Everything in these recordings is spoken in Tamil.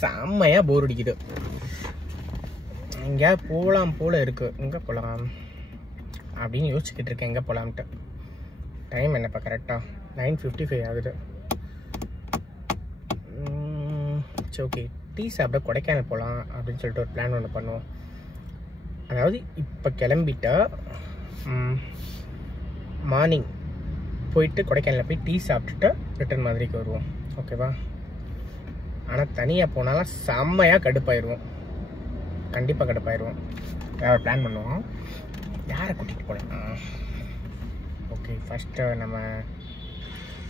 செம்மையா போர் அடிக்குது. எங்கே போகலாம் போல இருக்கு. எங்கே போகலாம் அப்படின்னு யோசிச்சுக்கிட்டு இருக்கேன். எங்கே போகலான்ட்டு. டைம் என்னப்பா கரெக்டாக 9:55 ஆகுது. சரி ஓகே, டீ சாப்பிட கொடைக்கானல் போகலாம் அப்படின்னு சொல்லிட்டு ஒரு பிளான் ஒன்று பண்ணுவோம். அதாவது இப்போ கிளம்பிட்டா மார்னிங் போயிட்டு கொடைக்கானலில் போய் டீ சாப்பிட்டுட்டு ரிட்டர்ன் மாதிரிக்கு வருவோம். ஓகேவா? ஆனால் தனியாக போனாலும் செம்மையாக கடுப்பாயிடுவோம். கண்டிப்பாக கடுப்பாயிடுவோம். வேறு பிளான் பண்ணுவோம். யாரை கூட்டிகிட்டு போகலாம்? ஓகே, ஃபஸ்ட்டு நம்ம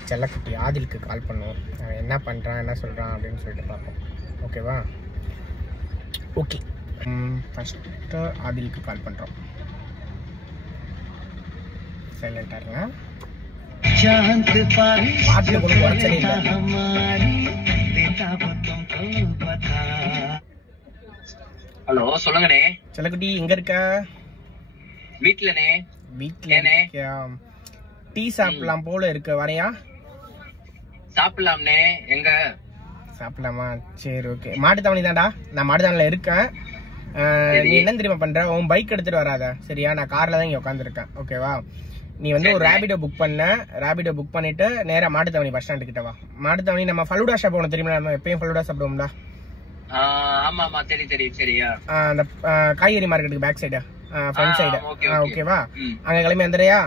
செல்லக்குட்டி ஆதிலுக்கு கால் பண்ணுவோம். அவன் என்ன பண்ணுறான் என்ன சொல்கிறான் அப்படின்னு சொல்லிட்டு பார்ப்போம். ஓகேவா? ஓகே, ஃபஸ்ட்டு ஆதிலுக்கு கால் பண்ணுறோம். சைலண்டாக இருங்க. பாட்டு கூட குறைச்சலே இல்லை. ஹலோ, சொல்லுங்கண்ணே. செல்லக்குட்டி எங்க இருக்க? வீட்லண்ணே. வீட்லண்ணே. டீ சாப்பிடலாம் போல இருக்கு, வரையா? சாப்பிடலாம்ண்ணே. எங்க சாப்பிடலாமா? சரி ஓகே. மாட்டுத்தாவணி தான்டா, நான் மாட்டுத்தாவணில இருக்கேன். நீ என்ன தெரியுமா பண்ற, உன் பைக் எடுத்துட்டு வராத சரியா? நான் கார்ல தான் இங்க உட்காந்துருக்கேன். ஓகேவா? நீ வந்து ஒரு ரேபிடோ புக் பண்ண. ரேபிடோ புக் பண்ணிட்டு நேரா மாட்டுத்தாவணி பஸ் ஸ்டாண்டு கிட்ட வா. மாட்டுத்தாவணி நம்ம ஃபலூடா ஷாப் போகணும் தெரியுமா? நம்ம எப்பயும் ஃபலூடா சாப்பிடுவோம்டா. ஆமாமா, தெரியும் சரியா. அந்த காய்கறி மார்க்கெட்டுக்கு பேக் சைடு, ஃப்ரண்ட் சைடு. ஓகேவா? அங்க கிளம்பி வந்துறியா?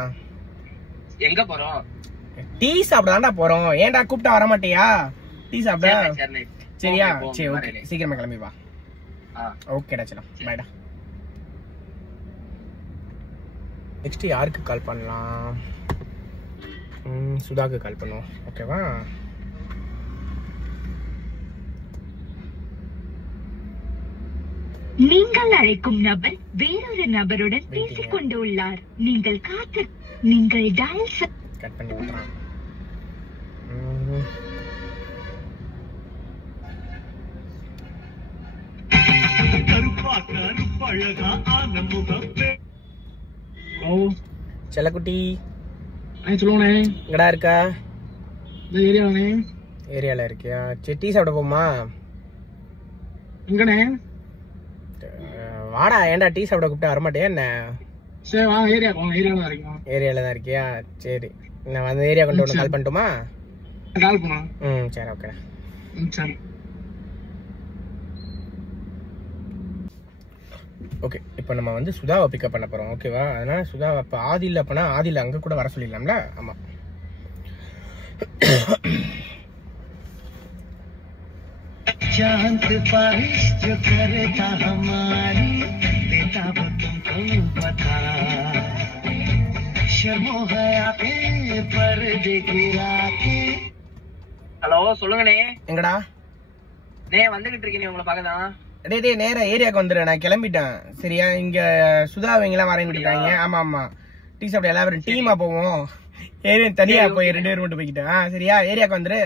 எங்க போறோம்? டீ சாப்பிடதான்டா போறோம். ஏன்டா கூப்பிட்டா வர மாட்டியா டீ சாப்பிட? சரியா? சரி ஓகே, சீக்கிரமா கிளம்பி வா. ஓகேடா, சலாம், பாய்டா. நெக்ஸ்ட் யாருக்கு கால் பண்ணலாம்? சுதாக்கு கால் பண்ணுவோம். ஓகேவா? நீங்கள் அழைக்கும் நபர் வேறொரு நபருடன் பேசிக் கொண்டு உள்ளார். நீங்கள் டயல் கட் பண்ணி விட்டுறான். செல்லக்குட்டி சொல்லுங்கண்ணே. எங்கடா இருக்கா? ஏரியால இருக்கியா? சரி, டீ சாப்பிட போமா? எங்கண்ணே? வாடா. ஏன்டா டீ சாப்பிட கூப்பிட்டா வரமாட்டியா என்ன? சரி வாங்க, ஏரியால தான் இருக்கியா? சரி, நான் வந்து ஏரியா கொண்டு வந்து கால் பண்ணட்டுமா? கால் பண்ணா. சரி ஓகே. சரி ஓகே, இப்போ நம்ம வந்து சுதாவை பிக்கப் பண்ண போறோம். ஓகேவா? அதனால சுதாவை இப்போ ஆதியில் அப்பனா ஆதியில் அங்கே கூட வர சொல்லிடலாம்ல? ஆமாம். ஹலோ, சொல்லுங்கண்ணே. எங்கடா? வந்துகிட்டு இருக்கீங்க, உங்களை பார்க்கதான். டே நேரா ஏரியாவுக்கு வந்துடுறேன். நான் கிளம்பிட்டேன் சரியா? இங்க சுதா அவங்கலாம் வரேன்னு விட்டுட்டாங்க. ஆமா ஆமா, டீ சாப்பிட எல்லாரும் டீமா போவோம். ஏரியா தனியா போய் 2 பேரும் மட்டும் போய்கிட்டேன். சரியா? ஏரியாவுக்கு வந்துரு,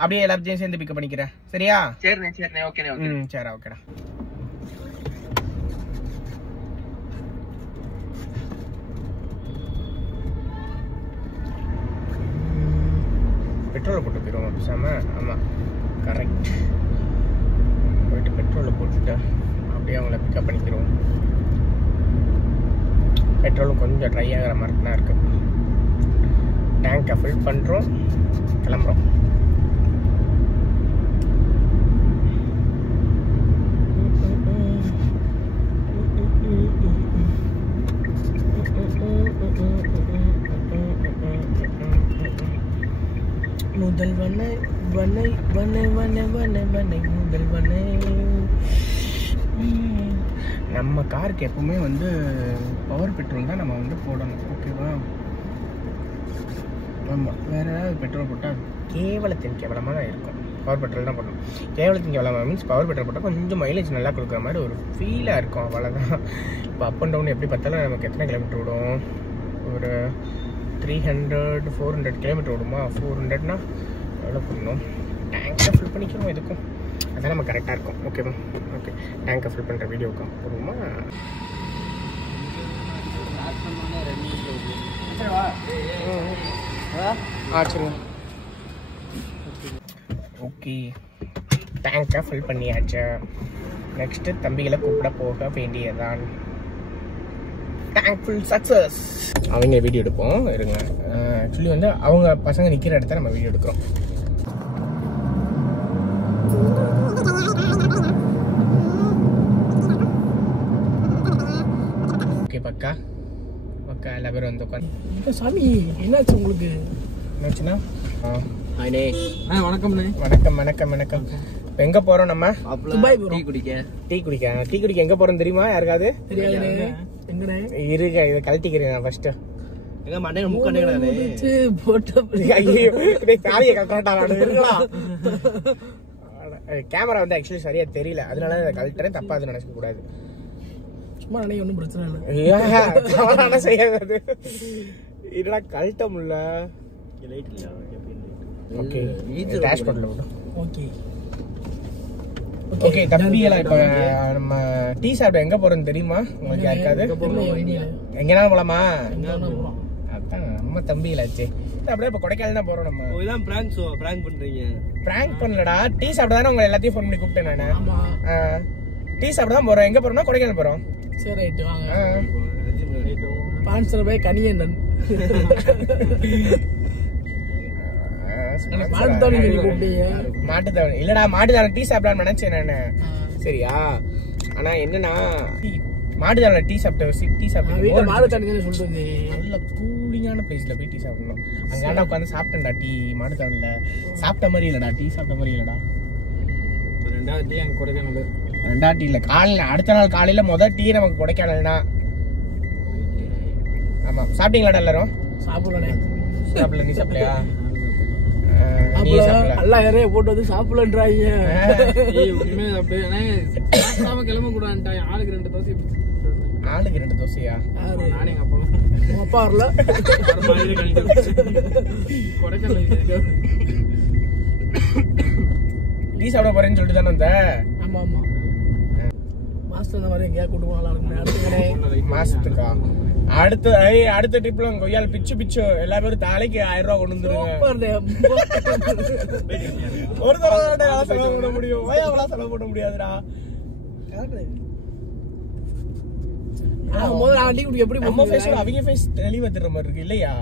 அப்படியே எல்லாத்தையும் சேர்ந்து பிக்கப் பண்ணிக்கிறேன். சரியா? சரிண்ணே. ஓகேண்ணே. சரி ஓகேடா. பெட்ரோல் போட்டு போயிடுவோம் பேசாம. ஆமா கரெக்ட். போயிட்டு பெட்ரோலை போட்டுட்டு அப்படியே அவங்கள பிக்கப் பண்ணிக்கிறோம். பெட்ரோலும் கொஞ்சம் ட்ரை ஆகிற மாதிரி தான் இருக்கு. டேங்கை ஃபில் பண்ணுறோம், கிளம்புறோம். முதல் வனை வனை வனை வனை வனை வனை முதல் வனை. நம்ம காருக்கு எப்பவுமே வந்து பவர் பெட்ரோல் தான் நம்ம வந்து போடணும். ஓகேவா? ஆமாம், வேறு ஏதாவது பெட்ரோல் போட்டால் கேவலத்தின் கேவலமாக தான் இருக்கும். பவர் பெட்ரோல் தான் போடணும். கேவலத்தின் கேவலமாக மீன்ஸ் பவர் பெட்ரோல் போட்டால் கொஞ்சம் மைலேஜ் நல்லா கொடுக்குற மாதிரி ஒரு ஃபீலாக இருக்கும். அவ்வளோதான். இப்போ அப் அண்ட் டவுன் எப்படி பார்த்தாலும் நமக்கு எத்தனை கிலோமீட்டர் விடும்? ஒரு 300-400 கிலோமீட்டர் விடுமா? 400னா எவ்வளோ பண்ணணும்? டேங்கை ஃபில் பண்ணிக்கிறோம் எதுக்கும். அதான் நம்ம கரெக்டாக இருக்கும். ஓகேவா? ஓகே, டேங்கை ஃபில் பண்ணுற வீடியோக்கு போடுவோமா? சரிங்க. ஓகே, டேங்கை ஃபில் பண்ணியாச்சு. நெக்ஸ்ட்டு தம்பிகளை கூப்பிட போக வேண்டியதான். Tank full success. அவங்க வீடியோ எடுப்போம் இருங்க. ஆக்சுவலி வந்து அவங்க பசங்க நிற்கிற இடத்த நம்ம வீடியோ எடுக்கிறோம். ஓகே பக்கா பக்கா எல்லா பேரும் வந்து உட்காந்து. சாமி என்னாச்சு உங்களுக்கு? என்னாச்சுன்னா வணக்கம்ண்ணே. வணக்கம் வணக்கம் வணக்கம். இப்போ எங்கே போகிறோம் நம்ம? துபாய் போறோம். டீ குடிக்க எங்கே போகிறோம் தெரியுமா யாருக்காவது? தெரியாதுண்ணே. எங்கண்ணே? இருக்க இதை கழட்டிக்கிறேன் நான் ஃபர்ஸ்ட்டு. கேமரா வந்து ஆக்சுவலி சரியா தெரியல, அதனால இதை கழட்டுறேன். தப்பா அது நினைக்க கூடாது. சும்மா நினைக்க ஒன்றும் பிரச்சனை இல்லை. செய்யாது இதா கழட்ட முடியல. ஓகே டேஷ்போர்ட்ல விடும். ஓகே ஓகே தம்பியெல்லாம் இப்போ நம்ம டீ சாப்பிட எங்க போறோம்னு தெரியுமா உங்களுக்கு யாருக்காவது? எங்கனாலும் போலாமா? அதான் நம்ம தம்பிகளாச்சு. அப்படியே இப்போ கொடைக்கானல் தான் போறோம் நம்ம. இதான் பிராங்க் ஷோ. பிராங்க் பண்றீங்க? பிராங்க் பண்ணலடா, டீ சாப்பிட தானே உங்களை எல்லாத்தையும் ஃபோன் பண்ணி கூப்பிட்டேன் நான். டீ சாப்பிட தான் போறோம். எங்க போறோம்னா கொடைக்கானல் போறோம். சரி ரைட்டு வாங்க. Sponsor by கனியண்ணன். மாட்டுத்தாவணி இல்லடா, மாட்டுத்தாவணி டீ சாப்பிடலாம்னு நினைச்சேன் நானு. சரியா? ஆனா என்னன்னா மாட்டுத்தாவணி டீ சாப்பிட்டு நல்ல கூலிங்கான பிளேஸ்ல போய் டீ சாப்பிடணும். அங்காண்டா உட்காந்து சாப்பிட்டேன்டா டீ. மாட்டுத்தாவணில சாப்பிட்ட மாதிரி இல்லடா, டீ சாப்பிட்ட மாதிரி இல்லடா. ரெண்டாவது டீ அங்க கொடைக்கானல். ரெண்டாவது டீ இல்ல, காலையில அடுத்த நாள் காலையில முதல் டீ நமக்கு கொடைக்கானல்னா. ஆமா சாப்பிட்டீங்களாடா எல்லாரும்? சாப்பிடல. நீ சாப்பிடலையா? போட்டு வந்து சாப்பிடலன்றாங்க. கிளம்ப கூடாது. ஆளுக்கு 2 தோசை. ஆளுக்கு 2 தோசையா? நானே அப்பா வரல. டீ சாப்பிட போறேன்னு சொல்லிட்டு தானே வந்த? ஆமா ஆமா. மாசத்துல இந்த மாதிரி எங்கேயா கூட்டு போகலாம். மாசத்துக்கா? அடுத்த ட்ரிப்ல கொய்யால பிச்சு எல்லா பேரும் தலைக்கு 1000 ரூபா கொண்டு வந்துருங்க. ஒரு தடவை செலவு பண்ண முடியும், செலவு பண்ண முடியாதுடா. எப்படி நம்ம ஃபேஸ் அவங்க ஃபேஸ் தெளிவா தெரிற மாதிரி இருக்கு இல்லையா?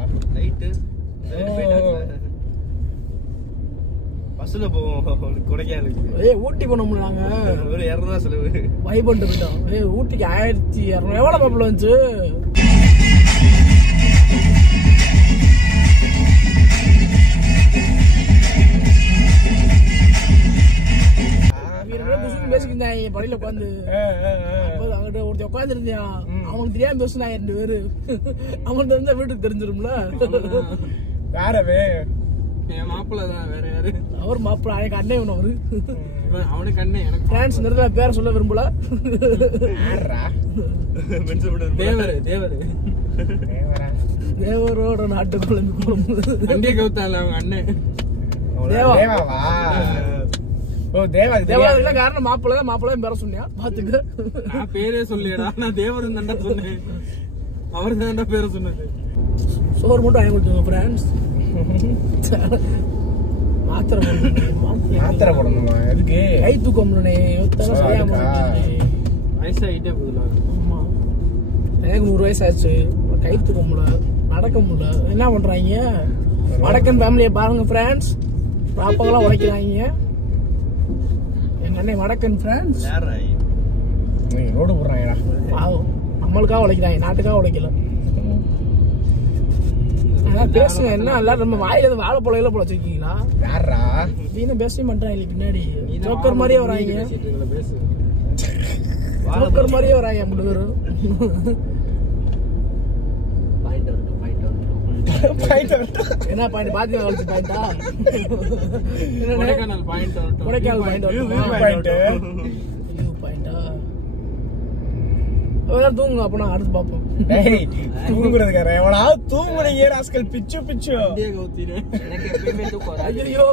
பஸ்ல போவோம் கொடைக்கானலுக்கு. ஊட்டி போனோம் நாங்க. ஒரு 200 ரூபா செலவு. வைபண்ட் போயிட்டோம். ஊட்டிக்கு 1200. எவ்வளவு மாப்பிள்ள வந்துச்சு? படியில உட்காந்து அங்கிட்ட ஒருத்தர் உட்காந்து இருந்தியான். அவனுக்கு தெரியாம பேசுனா 2 பேரு. அவன் தெரிஞ்சா வீட்டுக்கு தெரிஞ்சிரும்ல. யாரவே? என் மாப்பிள்ள தான். வேற யாரு? அவர் மாப்பிள்ள. எனக்கு அண்ணன் அவரு. அவனுக்கு அண்ணன். எனக்கு பிரான்ஸ் இந்த பேரை சொல்ல விரும்பல. தேவரோட நாட்டு குழம்பு அண்டிய கவுத்தான்ல அவங்க அண்ணன். தேவாவா? ஓ தேவாவுக்கு காரணம் மாப்பிள்ள. மாப்பிள்ள பேர சொன்னியா? பாத்துக்க. நான் பேரே சொல்லியடா. நான் தேவரும் தாண்டா சொன்னேன். அவரு தாண்டா பேரை சொன்னது. சோறு மட்டும் வாங்கி கொடுத்துங்க ஃப்ரெண்ட்ஸ். மாத்திரை போடணுமா? எதுக்கு? கை தூக்கம்னே. வயசாகிட்டே போகுதுல. ஆமா எனக்கு 100 வயசு ஆச்சு. கை தூக்க முடியல, நடக்க முடியல. என்ன பண்றாங்க? வடக்கன் ஃபேமிலியை பாருங்க ஃப்ரெண்ட்ஸ். பாப்பாங்கெல்லாம் உடைக்கிறாங்க. எங்க அண்ணன் வடக்கன் ஃப்ரெண்ட்ஸ். ரோடு போடுறாங்கடா. நம்மளுக்காக உடைக்கிறாங்க, நாட்டுக்காக உடைக்கல. பேசுங்க. என்ன எல்லாரும் நம்ம வாயில வாழைப்பழம் போல வச்சிருக்கீங்களா? யாரா நீங்க பேசவே மாட்டாங்க. பின்னாடி ஜோக்கர் மாதிரியே வராங்க. ஜோக்கர் மாதிரியே வராங்க 3 பேரும். என்ன பாயிண்ட்? பாத்தீங்களா பாயிண்டா? கொடைக்கானல் பாயிண்ட். கொடைக்கானல் பாயிண்ட். தூங்க. அப்ப நான் அடுத்து பாப்போம். தூங்குறதுக்கார எவனாவது தூங்குறீங்க ராஸ்கல். பிச்சு ஐயோ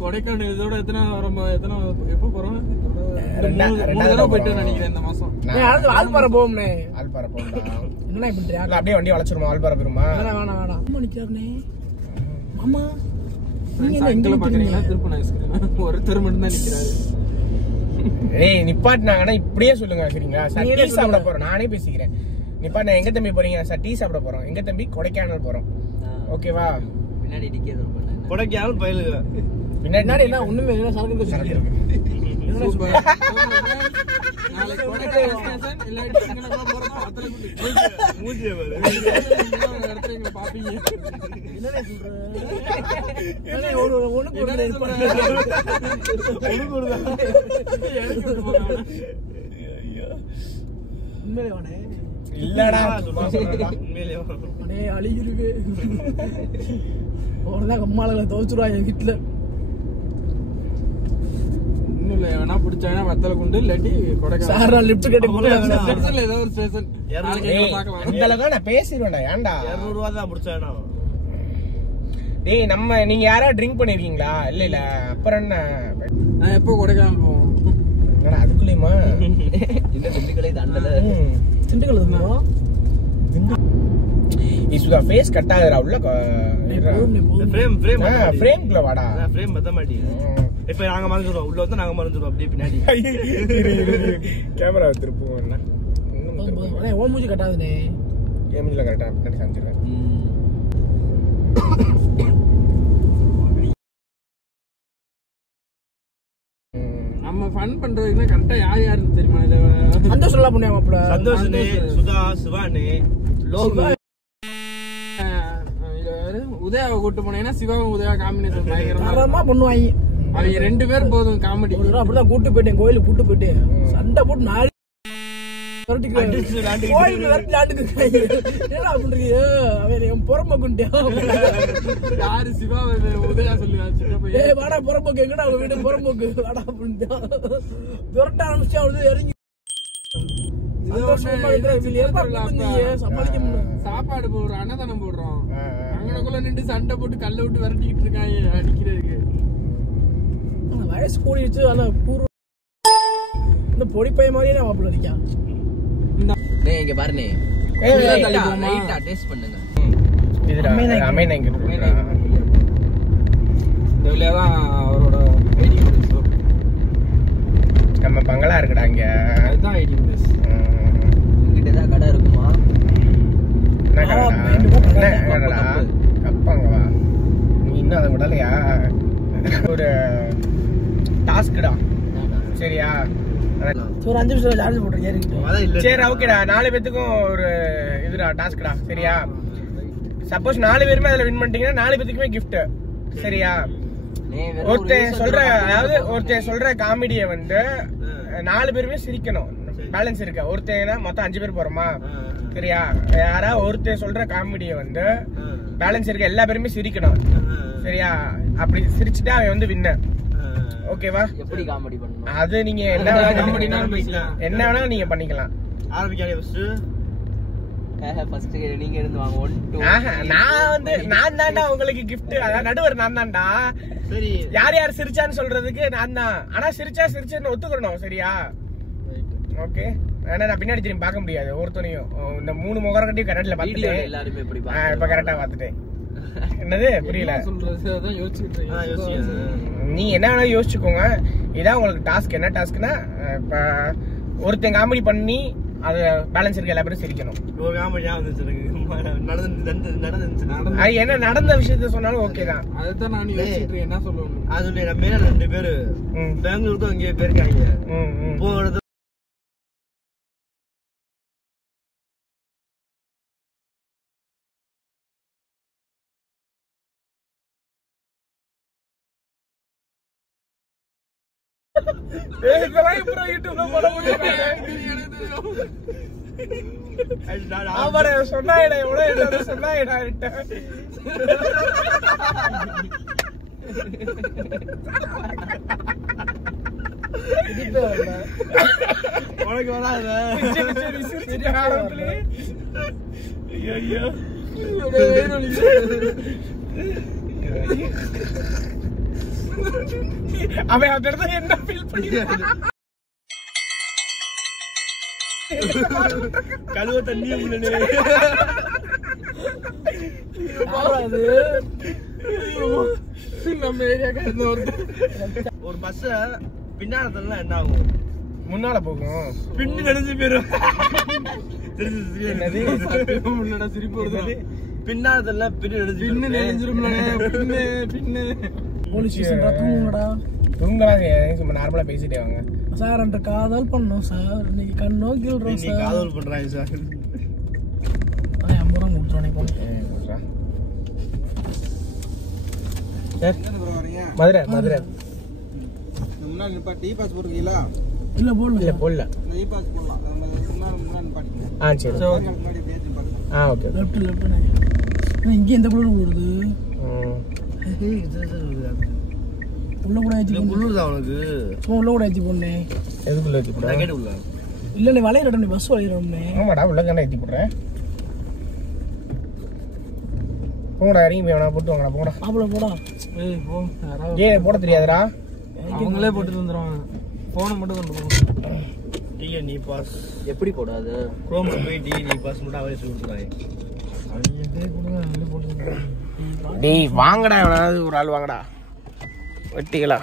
கொடைக்கானல் இதோட எத்தனை எப்ப போறோம்? 3 தடவை போயிட்டு நினைக்கிறேன் இந்த மாசம். ஆல்பாறை போவோம்னே. ஆல்பாறை போகலாம். என்ன பண்றியா? அப்படியே வண்டி வளைச்சிருமா? ஆல்பாறை போயிருமா? வேணாம். அம்மா நிக்கிறாருனே. அம்மா அங்கிள் பாக்குறீங்கன்னா திருப்பி ஐஸ்கிரீம் ஒருத்தர் மட்டும் தான் நிக்கிறாரு. ஏய் நிப்பாட்டினாங்கன்னா இப்படியே சொல்லுங்க சரிங்களா? சார் டீ சாப்பிட போறோம், நானே பேசிக்கிறேன். நிப்பாட்டினா எங்க தம்பி போறீங்க? சார் டீ சாப்பிட போறோம். எங்க தம்பி? கொடைக்கானல் போறோம். ஓகேவா? பின்னாடி டிக்கெட் பண்ணாங்க. கொடைக்கானல் பயிலுங்க. பின்னாடி என்ன ஒண்ணுமே இல்ல, சரக்கு சரக்கு இருக்கு. நாளைக்கு கொடைக்கானல் ஸ்டேஷன் இல்லாட்டி சிங்கனகுளம் போறோம். அதல மூஞ்சியே பாரு. இடத்துல எங்களை பாப்பீங்க. என்னடா சொல்ற? ஒரு ஒண்ணுக்கு ஒரு உண்மையிலே வானே இல்லடா உண்மையிலே அடே அழியுருவே. ஒருதான் கம்மாளங்களை துவச்சுருவாங்க வீட்டுல. இன்னும் இல்ல வேணா பிடிச்சாங்கன்னா வத்தல கொண்டு இல்லாட்டி கொடைக்கானல் லிப்ட் கட்டி போறேன். ஏதோ ஒரு ஸ்டேஷன் அந்த அளவுக்கு நான் பேசிடுவேன்டா. ஏன்டா 200 ரூபா தான் பிடிச்சானா? டேய் நம்ம நீங்க யாரா ட்ரிங்க் பண்ணிருக்கீங்களா? இல்ல இல்ல அப்புறம் என்ன? நான் எப்போ கொடைக்கானல் போவோம்? என்னடா அதுக்குள்ளேயுமா? இந்த திண்டுக்கலை தாண்டல. திண்டுக்கல் இருந்தா இசுதா ஃபேஸ் கட் ஆகுறா உள்ள ஃப்ரேம் ஃப்ரேம்க்குள்ள வாடா. ஃப்ரேம் பத்த மாட்டேங்குது. இப்ப நாங்க மறந்துடுவோம், உள்ள வந்து நாங்க மறந்துடுவோம் அப்படியே பின்னாடி. கேமரா திருப்புவோம். என்ன அண்ணே ஓ மூஞ்சி கட்டாதுனே. கேமிங்ல கரெக்டா பின்னாடி காமிச்சிருக்கேன். நம்ம ஃபன் பண்றதுக்கு கரெக்டா யார் யாருன்னு தெரியுமா? இத சந்தோஷ் எல்லாம் பண்ணுவாங்க. அப்பல சந்தோஷ், சுதா, சிவானி, லோகு, உதயாவை கூட்டு போனீங்கன்னா சிவாவும் உதயா காம்பினேஷன் பயங்கரமா பண்ணுவாங்க. அவங்க 2 பேரும் போதும் காமெடி. அப்படிதான் கூட்டு போயிட்டேன், கோயிலுக்கு கூட்டு போயிட்டேன். சண்டை போட்டு நாலு கோயிலுக்கு விரட்டி என்ன பண்றீங்க? அவன் புறம்போக்குன்ட்டா யாரு சிவா உதயா சொல்லுவாங்க. ஏ வாடா புறம்போக்கு, எங்கடா அவங்க வீட்டு புறம்போக்கு வாடா அப்படின்ட்டா விரட்ட ஆரம்பிச்சு. அவரு இறங்கி சாப்பாடு போடுறோம், அன்னதானம் போடுறோம். அங்கனக்குள்ள நின்று சண்டை போட்டு கல்ல விட்டு விரட்டிக்கிட்டு இருக்காங்க அடிக்கிறதுக்கு. வயசு கூடிடுச்சு. ஆனா பூர்வ இந்த பொடி பைய மாதிரியே நான் மாப்பிள்ள அடிக்கான். டேய் இங்க பாருனே. லைட்டா டேஸ்ட் பண்ணுங்க. இதுடா அமேனா இங்க இருக்கு. இதுல தான் அவரோட ஐடி ப்ளேஸ். நம்ம பங்களா இருக்குடா இங்க. அதுதான் ஐடி ப்ளேஸ். இங்கிட்ட ஏதாவது கடை இருக்குமா? என்ன கடை? என்ன கடை? கப்பாங்க வா. நீ இன்னும் அதை விடலையா? ஒரு டாஸ்க்டா. சரியா? ஒரு 5 நிமிஷம் சார்ஜ் போட்டுருக்கேன். சரி ஓகேடா. 4 பேத்துக்கும் ஒரு இதுடா டாஸ்க்டா. சரியா? சப்போஸ் 4 பேருமே அதுல வின் பண்ணிட்டீங்கன்னா 4 பேத்துக்குமே கிஃப்ட். சரியா? ஒருத்தன் சொல்ற காமெடியை வந்து 4 பேருமே சிரிக்கணும். பேலன்ஸ் இருக்கு. ஒருத்தன் மொத்தம் 5 பேர் போறோமா? சரியா? யாரா ஒருத்தன் சொல்ற காமெடியை வந்து பேலன்ஸ் இருக்க எல்லா பேருமே சிரிக்கணும். சரியா? அப்படி சிரிச்சுட்டா அவன் வந்து வின்னர். ஓகேவா? எப்படி காமெடி பண்ணணும்? அது நீங்க என்ன வேணாலும் நீங்க பண்ணிக்கலாம். ஆரம்பிக்காதே ஃபர்ஸ்ட் நீங்க இருந்து வாங்க. 1 2 நான் தான்டா உங்களுக்கு கிஃப்ட். அதான் நடுவர் நான் தான்டா. சரி, யார் யார் சிரிச்சான்னு சொல்றதுக்கு நான் தான். ஆனா சிரிச்சுன்னு ஒத்துக்கணும். சரியா? ஓகே. ஏன்னா நான் பின்னாடி திரும்பி பார்க்க முடியாது ஒருத்தனையும். இந்த 3 முகர கட்டியும் கரெக்ட்ல பாத்துட்டேன். எல்லாரும் எப்படி இப்ப கரெக்டா பாத்துட்டேன். என்னது புரியல? நீ என்ன வேணா யோசிச்சுக்கோங்க. இதான் உங்களுக்கு டாஸ்க். என்ன டாஸ்க்னா இப்ப ஒருத்தன் காமெடி பண்ணி அது பேலன்ஸ் இருக்க எல்லா பேரும் சிரிக்கணும். என்ன நடந்த விஷயத்த சொன்னாலும் ஓகே தான். அதுதான் நான் யோசிச்சுட்டு என்ன சொல்லணும். அது நம்ம 2 பேரு பெங்களூருக்கு அங்கே போயிருக்காங்க. போறது சொன்னாயிடா எவ்வளவு சொன்னாயிடா. உனக்கு வராத. அவன் அந்த இடத்துல என்ன ஃபீல் பண்ணிருக்கான்? கழுவ தண்ணி நம்ம ஏரியாக்கு இந்த ஒரு பஸ் பின்னால என்ன ஆகும்? முன்னால போகும். பின்னு நெஞ்சு போயிரும். முன்னாடி சிரிப்பு வருது. பின்னால பின்னு நெஞ்சிரும்ல. பின்னு போலீஸ் ஸ்டேஷன் தூங்குங்கடா. தூங்கலாம் சும்மா நார்மலா பேசிட்டே வாங்க. சார் என்ற காதல் பண்ணோம் சார். இன்னைக்கு கண்ணோ கீழ்றோம் சார். காதல் பண்றாங்க சார். 50 ரூபா கொடுத்துருவானே போல. மதுரை மதுரை. முன்னாடி நிப்பா டீ பாஸ் போடுறீங்களா? இல்ல போடல. இல்ல போடல. டீ பாஸ் போடலாம். முன்னாடி நிப்பாட்டிங்க. சரி. முன்னாடி பேசி பாருங்க. ஓகே. லெஃப்ட் இங்க எந்த குளிர் வருது? உள்ள கூட ஏத்தி குளிருதா அவனுக்கு? உள்ள கூட ஏத்தி போனே. எதுக்குள்ள ஏத்தி போற? கேட் உள்ள. இல்ல இல்ல வளையறடா பஸ் வளையறோம்னே. ஆமாடா உள்ள கண்ண ஏத்தி போடுறேன். போடா இறங்கி போய் போட்டு வாங்கடா போடா. ஆபல போடா. போ. போட தெரியாதுடா. அவங்களே போட்டு வந்துருவாங்க. போன் மட்டும் கொண்டு போங்க. நீ பாஸ் எப்படி போடாது? குரோம் போய் நீ பாஸ் மட்டும் அவரே சொல்லி கொடுத்துறாங்க. அவங்களே கொடுங்க அவங்களே போட்டு. டேய் வாங்கடா எவனாவது ஒரு ஆள் வாங்கடா. வெட்டிகளா.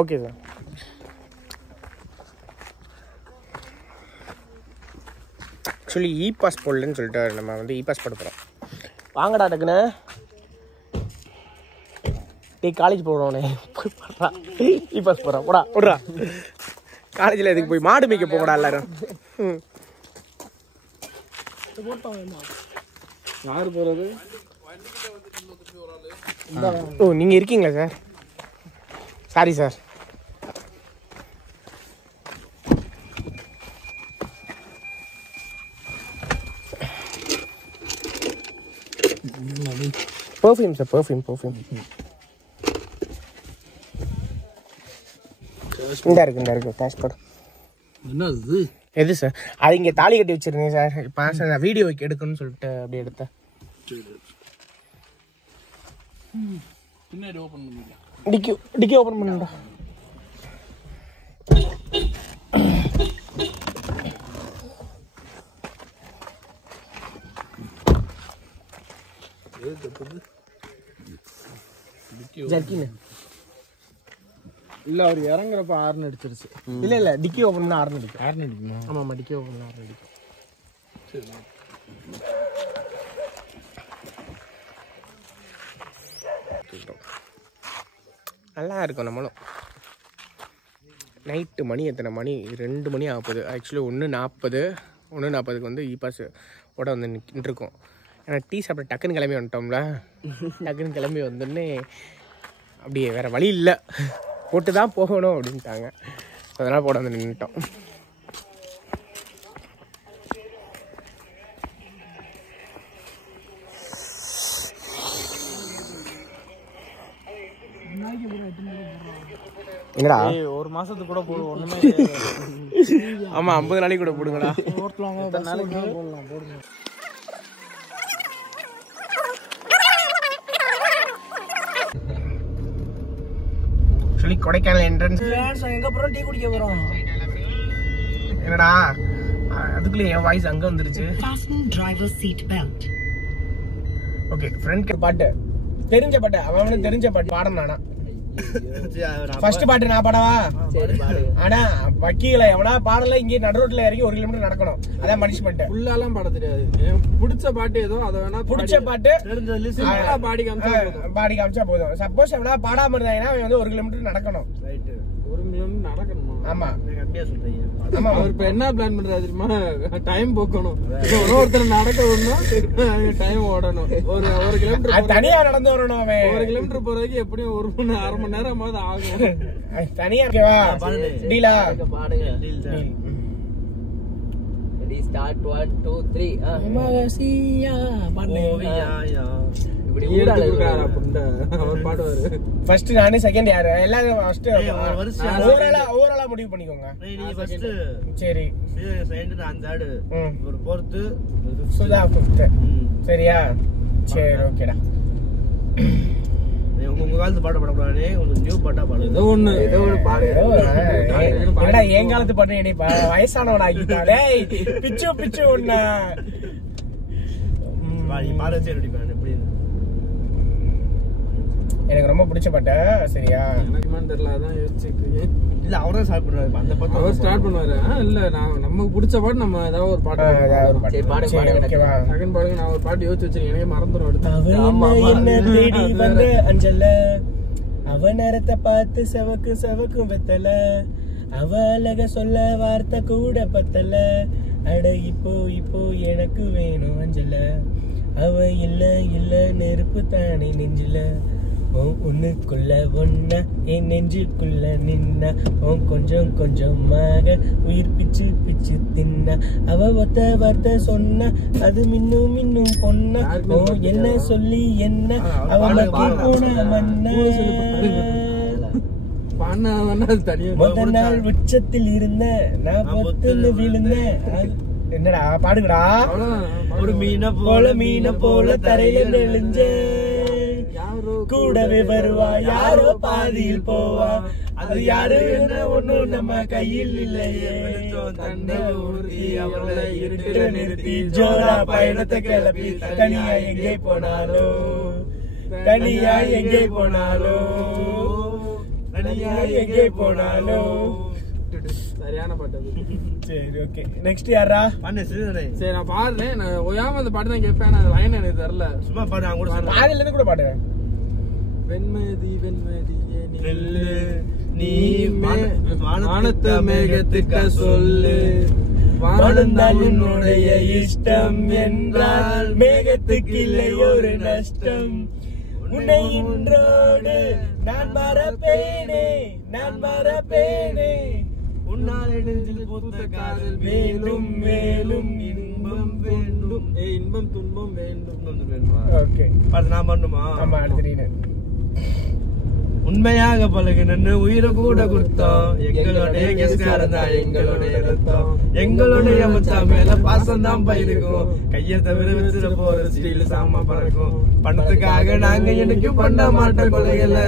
Okay sir. Actually e pass போடலன்னு சொல்லிட்டு நம்ம வந்து இ பாஸ் போட போகிறோம். வாங்கடா டக்குன்னு. டே காலேஜ் போடுறோன்னே போய் போடுறா. இ பாஸ் போடுறா போடா போடுறா. காலேஜில் எதுக்கு போய் மாடு மேய்க்க போகடா எல்லாரும். யாரு போறது? நீங்க இருக்கீங்களா sir? Sorry sir. Perfume sir perfume. இந்த இருக்கு கேஷ் கார்டு. என்ன இது? எது சார்? அது இங்கே தாலி கட்டி வச்சிருந்தேன் சார். இப்போ சார் வீடியோ எடுக்கணும்னு சொல்லிட்டு அப்படியே எடுத்தேன். பின்னாடி ஓபன் பண்ணுங்க. டிக்கி ஓபன் பண்ணுடா. ஜர்க்கின் இல்ல அவர் இறங்குறப்ப ஆர்ன் அடிச்சிருச்சு. இல்ல டிக்கி ஓபன் பண்ணா ஆர்ன் அடிக்கும். ஆர்ன் அடிக்குமா? ஆமா டிக்கி ஓபன் பண்ணா ஆர்ன் அடிக்கும். சரி. நல்லா இருக்கும். நம்மளும் நைட்டு மணி எத்தனை மணி? 2 மணி ஆகுது. ஆக்சுவலி 1:40 வந்து இ பாஸ் ஓட வந்து நின்றுருக்கோம். ஏன்னா டீ சாப்பிட டக்குன்னு கிளம்பி வந்துட்டோம்ல. டக்குன்னு கிளம்பி வந்தோடனே அப்படியே வேறு வழி இல்லை, போட்டு தான் போகணும் அப்படின்ட்டாங்க. அதனால் போட வந்து நின்றுட்டோம். என்னடா ஒரு மாசத்துக்கு கூட போடுவோம். ஒண்ணுமே ஆமா 50 நாளைக்கு கூட போடுங்கடா. நாளைக்கு போடலாம் போடுங்க. கொடைக்கானல் என்ட்ரன்ஸ் எங்க போறோம்? டீ குடிக்க போறோம். என்னடா அதுக்குள்ள என் வாய்ஸ் அங்க வந்துருச்சு. ஓகே ஃப்ரெண்ட் பாட்டு தெரிஞ்ச பாட்டு, அவனுக்கு தெரிஞ்ச பாட்டு பாடம் நானா. ஃபர்ஸ்ட் பாட்டு நான் பாடவா? ஆனா வக்கீல எவனா பாடல இங்கே நடு ரோட்ல இறங்கி 1 கிலோமீட்டர் நடக்கணும். அதான் பனிஷ்மெண்ட். ஃபுல்லாலாம் பாட தெரியாது. பிடிச்ச பாட்டு ஏதோ அத வேணா பிடிச்ச பாட்டு பாடி காமிச்சா போதும். சப்போஸ் எவனா பாடாம இருந்தாங்கன்னா அவன் வந்து 1 கிலோமீட்டர் நடக்கணும். 1 கிலோமீட்டர் நடக்கணுமா? ஆமா. ஆமா அவர் இப்ப என்ன பிளான் பண்றாரு தெரியுமா? டைம் போக்கணும். ஒருத்தர் நடக்கணும்னா டைம் ஓடணும். ஒரு கிலோமீட்டர் தனியா நடந்து வரணும். அவன் 1 கிலோமீட்டர் போறதுக்கு எப்படியும் 1 மணி நேரம் ஆகும். தனியா இருக்கவா டீலா பாடுங்க. ரெடி ஸ்டார்ட் 1 2 3 மகசியா பாடுங்க. இப்படி அவர் பாடுவாரு. ஃபர்ஸ்ட் நானே, செகண்ட் யாரு? எல்லாரும் ஃபர்ஸ்ட் ஓவராலா முடிவு பண்ணிக்கோங்க. சரி ஒரு பொறுத்து சுதா 5th. சரியா? சரி ஓகேடா. உங்க காலத்து பாட்ட பாடக்கூடாது, உங்களுக்கு நியூ பாட்டா பாடு. ஏதோ ஒண்ணு பாடு. என்னடா என் காலத்து பாட்டு நீ வயசானவன் ஆகிட்டாலே பிச்சு பிச்சு ஒண்ணு பாட வச்சு எப்படி எனக்கு ரொம்ப பிடிச்ச பாட்டு. சரியா? எனக்கு தெரியல, அதான் யோசிச்சுட்டு. இல்ல அவரே ஸ்டார்ட் பண்ணுவாரு. அந்த பாட்டு அவர் ஸ்டார்ட் பண்ணுவாரு. இல்ல நமக்கு பிடிச்ச பாட்டு நம்ம ஏதாவது ஒரு பாட்டு. சரி பாடுங்க. ஓகேவா? செகண்ட் பாடுங்க. நான் ஒரு பாட்டு யோசிச்சு வச்சிருக்கேன், எனக்கே மறந்துடும் அடுத்து. என்ன தேடி வந்த அஞ்சல, அவ நேரத்தை பார்த்து செவக்கு செவக்கும் வெத்தல, அவ அழக சொல்ல வார்த்தை கூட பத்தல, அட இப்போ இப்போ எனக்கு வேணும் அஞ்சல, அவ இல்ல இல்ல நெருப்பு தானே நெஞ்சில, ஒண்ணுக்குள்ள ஒன்னா என் நெஞ்சுக்குள்ள நின்னா, கொஞ்சம் கொஞ்சமாக உயிர் பிச்சு பிச்சு தின்னா, அவ ஒத்த வார்த்தை சொன்ன அது மின்னும் மின்னும் பொன்னா, என்ன சொல்லி என்ன அவ மக்கி போன மன்னா, முத நாள் உச்சத்தில் இருந்த நான் பொத்துல விழுந்த. என்னடா பாடுங்கடா. ஒரு மீன போல தரையில நெளிஞ்ச, கூடவே வருவா யாரோ பாதியில் போவா, அது யாரு என்ன ஒண்ணும் நம்ம கையில் இல்லையே, அவளை இருட்டு நிறுத்தி ஜோரா பயணத்தை கிளப்பி, தனியா எங்கே போனாலோ தனியா எங்கே போனாலோ தனியா எங்கே போனாலோ. சரியான பாட்டு. சரி ஓகே, நெக்ஸ்ட் யாரா? சரி நான் பாடுறேன். நான் ஓயாம அந்த பாட்டு தான் கேட்பேன். அந்த லைன் எனக்கு தெரியல. சும்மா பாடு. நான் கூட பாடல இருந்து கூட பாடுவேன். வெண்மதி வெண்மதியே நெல்லு நீ வானத்த மேகத்திட்ட சொல்லு, வானந்தால் உன்னுடைய இஷ்டம் என்றால் மேகத்துக்கு இல்லை ஒரு நஷ்டம், உன்னை இன்றோடு நான் மறப்பேனே நான் மறப்பேனே, உன்னால் நெஞ்சில் பூத்த காதல் மேலும் மேலும் இன்பம் வேண்டும். இன்பம் துன்பம் வேண்டும். ஓகே பாடு. நான் பண்ணுமா? ஆமா அடுத்து. உண்மையாக பழகுனு உயிரை கூட கொடுத்தோம், எங்களுடைய கெஸ்டாரன் தான் எங்களுடைய ரத்தம், எங்களுடைய மச்சா மேல பாசம் தான் பயிருக்கும், கையை தவிர வச்சுட்டு போற ஸ்டீல் சாம பறக்கும், பணத்துக்காக நாங்க என்னைக்கும் பண்ண மாட்டோம் கொலைகளை,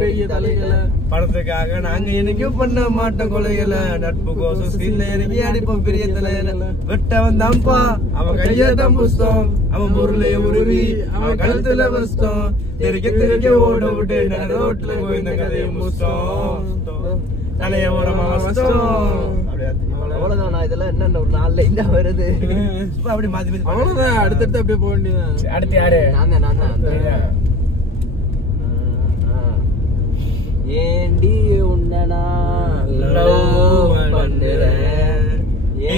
பெரிய தலைகளை, பணத்துக்காக நாங்க என்னைக்கும் பண்ண மாட்டோம் கொலைகளை, நட்பு கோசம் ஸ்கிரீன்ல இறங்கி அடிப்போம் பெரிய தலையில, வெட்டவன் தான்ப்பா அவன் கையை தான் புஸ்தம், அவன் பொருளைய உருவி அவன் கழுத்துல வஸ்தம், தெரிய தெரிய ஓட விட்டு ரோட்ல போய் இந்த கதையை முஸ்தம் தலைய ஓரமா வஸ்தம். அவ்வளவுதான். இதெல்லாம் என்னென்ன ஒரு 4 லைன் தான் வருது. அப்படி மாத்தி மாத்தி அவ்வளவுதான். அடுத்தடுத்து அப்படியே போக வேண்டியதான். அடுத்து யாரு? நான் தான். ஏண்டி உன்னனா லவ் பண்றேன்,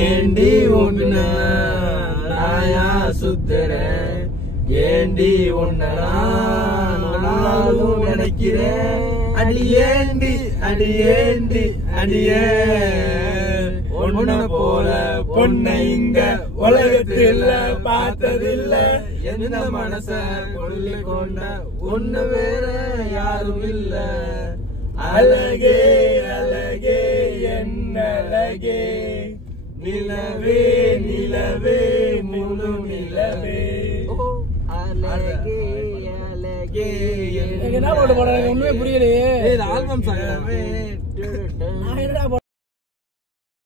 ஏண்டி உன்ன நாயா சுத்துறேன், ஏண்டி உன்ன நானும் நினைக்கிறேன், அடியேண்டி அடியேண்டி அடியே, உன்ன போல பொண்ணை இங்க உலகத்துல பார்த்ததில்ல, எந்த மனச கொள்ளி கொண்ட ஒண்ணு வேற யாரும் இல்ல, அழகே அழகே என்ன அழகே, நிலவே நிலவே முழு நிலவே, அழகே அழகே என்ன பாட்டு பாடுறாங்க ஒண்ணுமே புரியலையே. Album song.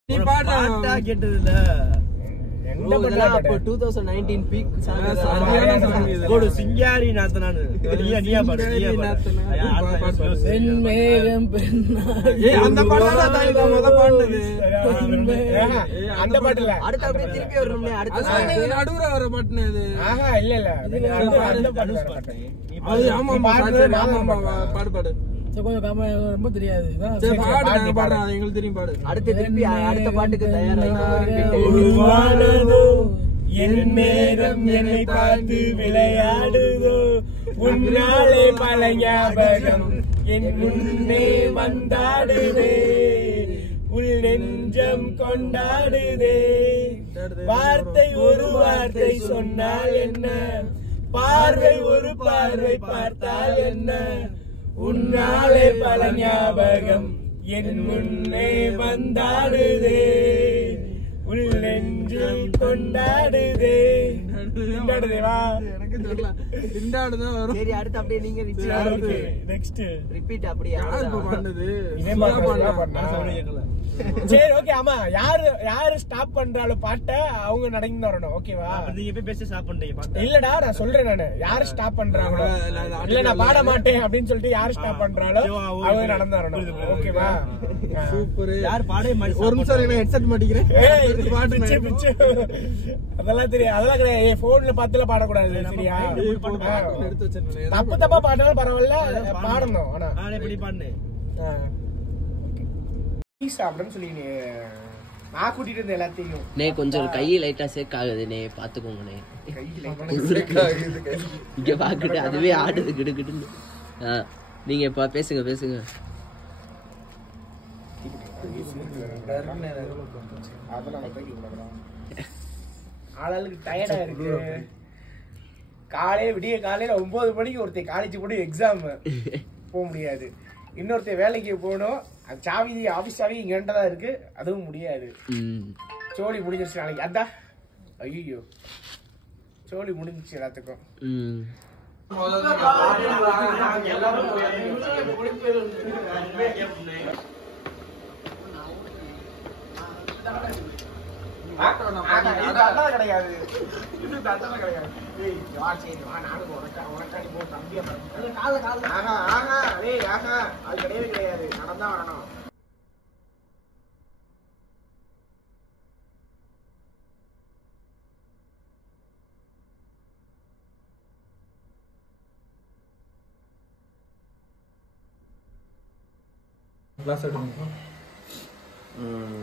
நீ பாட்டா கேட்டதில்ல. என்ன பண்ணா அப்போ 2019 பீக் போடு சிங்காரி நாத்தனானு. நீயா பாடு. பெண்மேகம் பெண்ணாகி. அந்த பாட்டு தான் முத பாடுனது. அந்த பாட்டு இல்ல. அடுத்து அப்படியே திருப்பி வரணும்னே. அடுத்து நடுவுல வர பாட்டுனே அது. ஆஹா இல்ல இல்ல. அந்த பாட்டு. அது ஆமா பாடு பாடு. கொஞ்சம் ரொம்ப தெரியாது. எங்களுக்கு தெரியும் பாடு. அடுத்து திருப்பி அடுத்த பாட்டுக்கு தயாராக என் மேகம் என்னை பார்த்து விளையாடுதோ, உன்னாலே பல ஞாபகம் என் முன்னே வந்தாடுதே, உள் நெஞ்சம் கொண்டாடுதே, வார்த்தை ஒரு வார்த்தை சொன்னால் என்ன, பார்வை ஒரு பார்வை பார்த்தால் என்ன, உன்னாலே பல ஞாபகம் என் முன்னே வந்தாடுதே, உள் நெஞ்சில் கொண்டாடுதே கொண்டாடுதேவா எனக்கு தெரியல திண்டாடுதான் வரும். சரி அடுத்து அப்படியே நீங்க நெக்ஸ்ட் ரிப்பீட் அப்படியே யார் இப்ப பண்ணது? இதே சுதா மாதிரி பண்ணா. பண்ணா. சரி ஓகே ஆமா யாரு ஸ்டாப் பண்றாலும் பாட்ட அவங்க நடந்து வரணும் ஓகேவா? நீங்க போய் பேசி ஸ்டாப் பண்றீங்க இல்லடா நான் சொல்றேன் நானு யாரு ஸ்டாப் பண்றாங்களோ இல்ல நான் பாட மாட்டேன் அப்படின்னு சொல்லிட்டு யாரு ஸ்டாப் பண்றாலோ அவங்க நடந்து வரணும் ஓகேவா? சூப்பர். யார் பாடவே ஒரு நிமிஷம் நான் ஹெட்செட் மாட்டிக்கிறேன். பிச்சு, பிச்சு. அதெல்லாம் தெரியும் அதெல்லாம் கிடையாது. போன்ல பாத்துல பாடக்கூடாது சரியா? எடுத்து வச்சிருக்கேன். தப்பா பாடினாலும் பரவாயில்ல பாடணும். ஆனா எப்படி பாடுனேன் சாப்பிடன்னு சொல்லி நான் கூட்டிட்டு இருந்தேன் எல்லாத்தையும். நே கொஞ்சம் கை லைட்டா சேக் ஆகுதுனே பாத்துக்கோங்கனே. இங்க பாக்கிட்டு அதுவே ஆடுது கிடுகிடுன்னு. நீங்க இப்ப பேசுங்க. ஆளுக்கு டயர்டா இருக்கு. விடிய காலையில 9 மணிக்கு ஒருத்தர் காலேஜ் போய் எக்ஸாம் போக முடியாது. இன்னொருத்தர் வேலைக்கு போகணும். அந்த சாவி ஆபீஸ் சாவி இங்கன்ட்டு தான் இருக்கு. அதுவும் முடியாது. சோழி முடிஞ்சிருச்சு நாளைக்கு. அதான் ஐயோ சோழி முடிஞ்சிச்சு எல்லாத்துக்கும். கிடையாது நடந்தா வரணும்.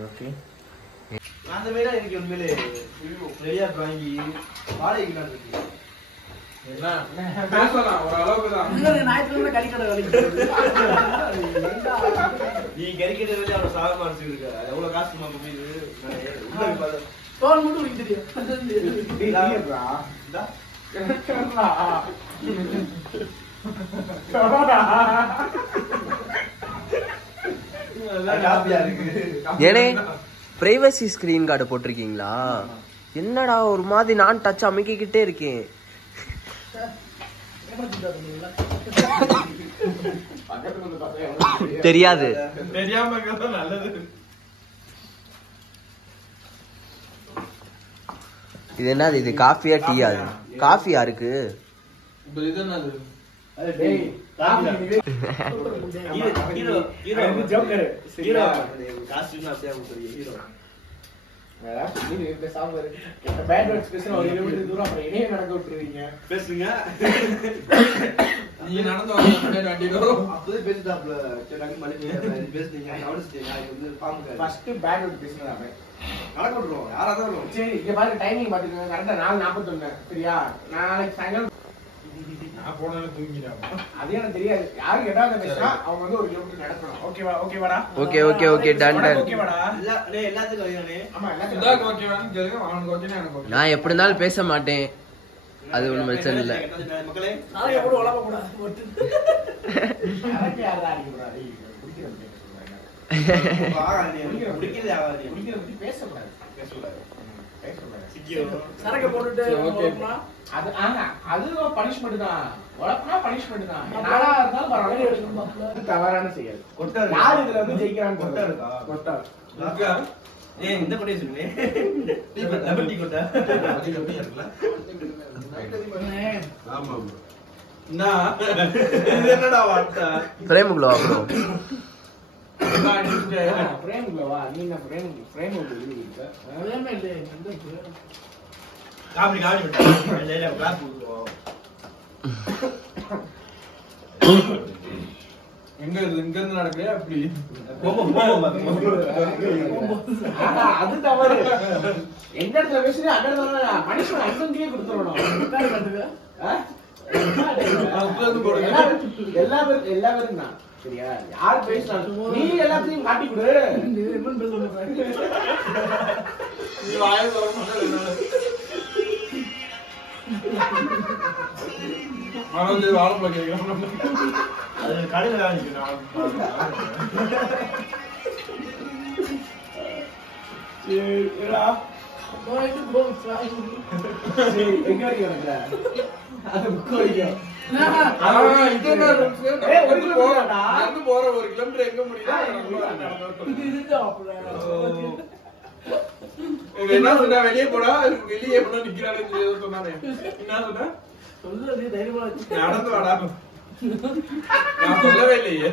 ஓகே அந்த வேலை எனக்கு உண்மையிலே நிறைய வாங்கி வாடகைக்கு இருக்கு. நீ கறிக்கடை வேலை அவ்வளவு சாதமா அடிச்சுருக்க. அது எவ்வளவு காசுமா போகுது. ஏனே பிரைவசி ஸ்கிரீன் கார்டு போட்டிருக்கீங்களா? என்னடா ஒரு மாதிரி நான் டச் அமைக்கிட்டே இருக்கேன். தெரியாது. இது என்னது? இது காஃபியா டீயா? காஃபி யாருக்கு? டைமிங் பாத்துக்கோங்க. கரெக்டா 4:41 சரியா? நாளைக்கு சாயங்காலம் அது எனக்கு தெரியாது. யாரு கேட்டாலும் அவங்க வந்து 1 கிலோமீட்டர் நடக்கணும். ஓகேவா? ஓகேவாடா? Okay okay okay done done. ஓகேவாடா? நான் எப்படி இருந்தாலும் பேச மாட்டேன். அது ஒன்றும் பிரச்சனை இல்லை. சரக்கு போட்டுட்டு அது பனிஷ்மெண்ட் தான். பனிஷ்மெண்ட் தான். நானா இருந்தாலும் பரவாயில்ல. தவறான செயல். யாரு இதுல வந்து ஜெயிக்கிறான்னு கொட்டா இந்த கொட்டை சொல்லுங்க. என்னடா வார்த்தை பிரேமுக்குள்ள வாங்கணும். பிரேமுக்குள்ளவா? நீ என்ன பிரேம் காமெடி காமெடி கிளாஸ் எங்க இருந்து நடக்கலையா? அப்படி அது தவறு. எந்த இடத்துல பேசுறீங்க அந்த இடத்துல பனிஷ்மெண்ட் அங்கேயே கொடுத்துடணும். எல்லா பேரும் தான் சரியா? யார் பேசினாலும் நீ எல்லாத்தையும் காட்டி கொடு. வாழப்பழம் கேட்கிறோம். அது கடையில் போற 1 கிலோமீட்டர் எங்க முடியுது என்ன சொன்னா வெளியே போடா வெளியே போனா நிக்கிறானு சொன்னானே என்ன சொன்னா நடந்து வாடா நான் சொல்லவே இல்லையே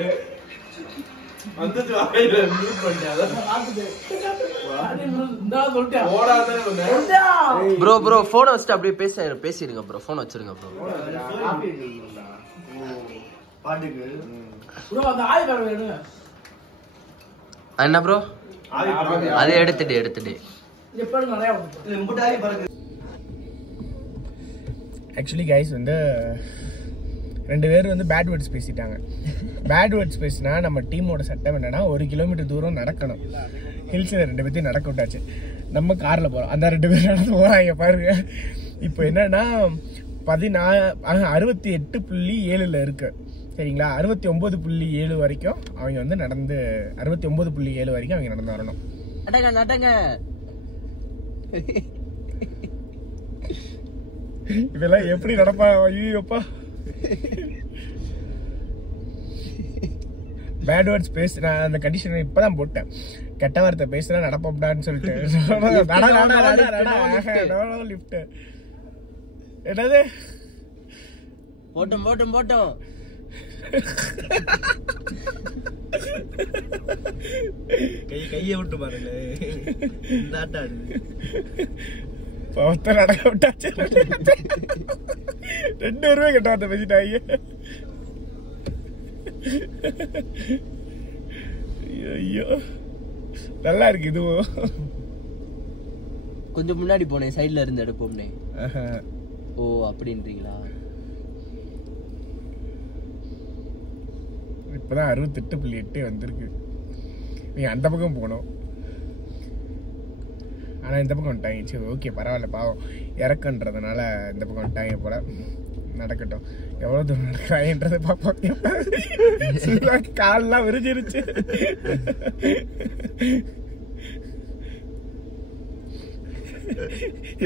வந்துட்டு வாயில மியூட் பண்ணிட்டேன் ப்ரோ போன் வச்சுட்டு அப்படியே பேசிடுங்க ப்ரோ. போன் வச்சிருங்க ப்ரோ. பாட்டுக்கு என்ன ப்ரோ? அதை எடுத்துட்டு ஆக்சுவலி கைஸ் வந்து 2 பேர் வந்து பேட் வேர்ட்ஸ் பேசிட்டாங்க. பேட் வேர்ட்ஸ் பேசினா நம்ம டீமோட சட்டம் என்னன்னா 1 கிலோமீட்டர் தூரம் நடக்கணும். ஹில்ஸில் 2 பேர்த்தையும் நடக்க விட்டாச்சு. நம்ம காரில் போகிறோம். அந்த 2 பேர் நடந்து போகிறாங்க பாருங்க. இப்போ என்னன்னா 68.7 இருக்கு சரிங்களா. 69.7 வரைக்கும் அவங்க வந்து நடந்து 69.7 வரைக்கும் அவங்க நடந்து வரணும். நடங்க இதெல்லாம் எப்படி நடப்பா? ஐயோப்பா. பேட் வேர்ட்ஸ் பேசுனா அந்த கண்டிஷன் இப்பதான் போட்டேன். கெட்ட வார்த்தை பேசுனா நடப்படான்னு சொல்லிட்டு லிஃப்ட் என்னது போட்டோம் கையை விட்டு பாருங்க நடக்க விட்டாச்சு. 2 பேருமே கெட்ட வார்த்தை பேசிட்டாங்க. ஐயோ நல்லா இருக்கு இதுவும். கொஞ்சம் முன்னாடி போனேன், சைடுல இருந்து எடுப்போம்னே. ஓ அப்படின்றீங்களா? இப்பதான் 68.8 வந்திருக்கு. நீங்க அந்த பக்கம் போகணும். ஆனா இந்த பக்கம் வந்துட்டாங்க. சரி ஓகே பரவாயில்ல, பாவம் இறக்குன்றதுனால இந்த பக்கம் வந்துட்டாங்க போல. நடக்கட்டும். எவ்வளவு தூரம் நடக்கிறாங்கன்றதை பார்ப்போம். கால்லாம் விரிஞ்சிருச்சு.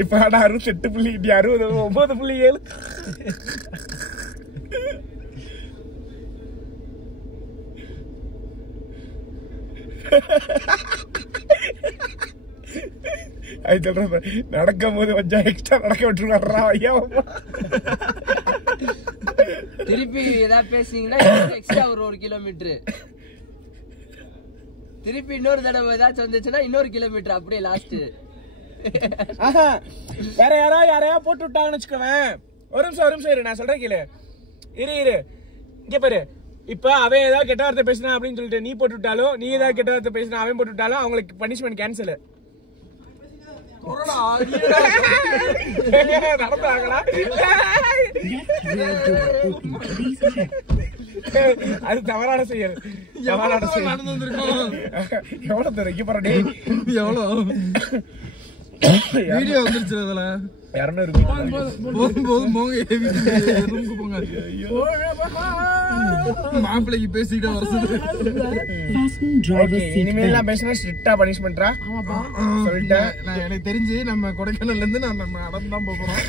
இப்ப 68.60 69.7. அது சொல்றேன், நடக்கும் போது கொஞ்சம் எக்ஸ்ட்ரா நடக்க விட்டுருவாரா ஐயா. திருப்பி ஏதாவது பேசுனீங்கன்னா எக்ஸ்ட்ரா ஒரு 1 கிலோமீட்டர். திருப்பி இன்னொரு தடவை ஏதாச்சும் வந்துச்சுன்னா இன்னொரு கிலோமீட்டர் அப்படியே லாஸ்ட். வேற யாரையா போட்டு விட்டாங்கன்னு வச்சுக்கோவேன். ஒரு நிமிஷம் இரு, நான் சொல்றேன் கேளு. இரு இங்க பாரு. இப்ப அவன் ஏதாவது கெட்ட வார்த்தை பேசினா அப்படின்னு சொல்லிட்டு நீ போட்டு விட்டாலும், நீ ஏதாவது கெட்ட வார்த்தை பேசினா அவன் போட்டு விட்டாலும் அவங்களுக்கு பனிஷ்மெண்ட் கேன்சல். நடந்தாங்களா? அது தவறான செயல். எவ்வளவு தூரம் இங்க போறே? எவ்வளவு வீடியோ வந்துருச்சு. அதுல 200 மாப்பிள்ளைக்கு பேசிக்கிட்டே வர. இனிமேல் பேசினா ஸ்ட்ரிக்டா பனிஷ்மெண்ட்ரா சொல்லிட்டேன். எனக்கு தெரிஞ்சு நம்ம கொடைக்கானல்ல இருந்து நம்ம நடந்து தான் போறோம்.